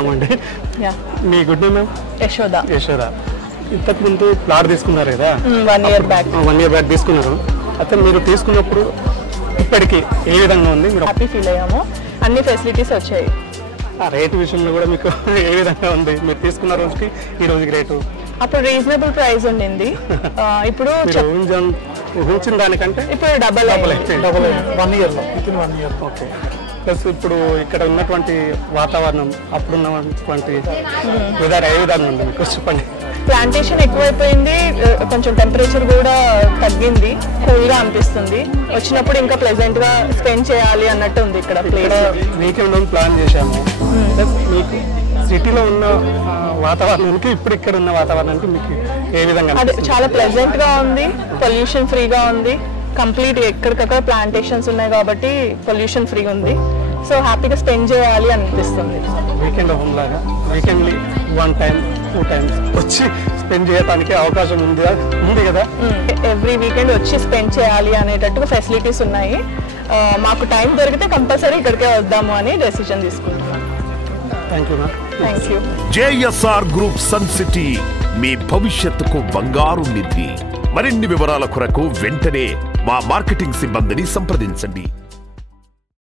రామ్ అండి. మీ good name Yashoda. Yashoda. ఇంతకు ముందు ప్లాట్ తీసుకున్నారు కదా, 1 year back. 1 year back తీసుకున్నారు. అయితే మీరు తీసుకున్నప్పుడు ఇప్పటికి ఏ విధంగా ఉంది? మీరు హ్యాపీ ఫీల్ అయ్యాము, అన్ని ఫెసిలిటీస్ వచ్చాయి. ఆ రేటు విషయంలో కూడా మీకు ఏ విధంగా ఉంది? మీరు తీసుకున్న రోజుకి ఈ రోజుకి రేటు? అప్పుడు రీజనబుల్ ప్రైస్ ఉండింది, ఇప్పుడు ఊహించిన దానికంటే ఇప్పుడు డబల్ 1 year. ఓకే. ప్లస్ ఇప్పుడు ఇక్కడ ఉన్నటువంటి వాతావరణం, అప్పుడున్నటువంటి వెదర్ ఏ విధంగా ఉంది మీకు చెప్పండి? ప్లాంటేషన్ ఎక్కువైపోయింది, కొంచెం టెంపరేచర్ కూడా తగ్గింది, కూల్గా అనిపిస్తుంది. వచ్చినప్పుడు ఇంకా ప్లెజెంట్ గా స్పెండ్ చేయాలి అన్నట్టు ఉంది ఇక్కడ ప్లేస్. వీకెండ్ ప్లాన్ చేశాము. మీకు సిటీలో ఉన్న వాతావరణానికి ఇప్పుడు ఇక్కడ ఉన్న వాతావరణానికి మీకు ఏ విధంగా? అది చాలా ప్లెజెంట్ గా ఉంది, పొల్యూషన్ ఫ్రీగా ఉంది, కంప్లీట్ ఎక్కడికక్కడ ప్లాంటేషన్స్ ఉన్నాయి కాబట్టి పొల్యూషన్ ఫ్రీ ఉంది. సో హ్యాపీగా స్పెండ్ చేయాలి అనిపిస్తుంది. వీకెండ్ హోమ్ లాగా వీకెండ్లీ 1 time 2 times వచ్చి స్పెండ్ చేయడానికి అవకాశం ఉంది కదా? ఎవ్రీ వీకెండ్ వచ్చి స్పెండ్ చేయాలి అనేటట్టుగా ఫెసిలిటీస్ ఉన్నాయి. మాకు టైం దొరికితే కంపల్సరీ ఇక్కడికే వద్దాము అని డెసిషన్ తీసుకుంటున్నాం. Thank you. JSR group sun city, మీ భవిష్యత్తుకు బంగారు నిధి. మరిన్ని వివరాల కొరకు వెంటనే మా మార్కెటింగ్ సిబ్బందిని సంప్రదించండి.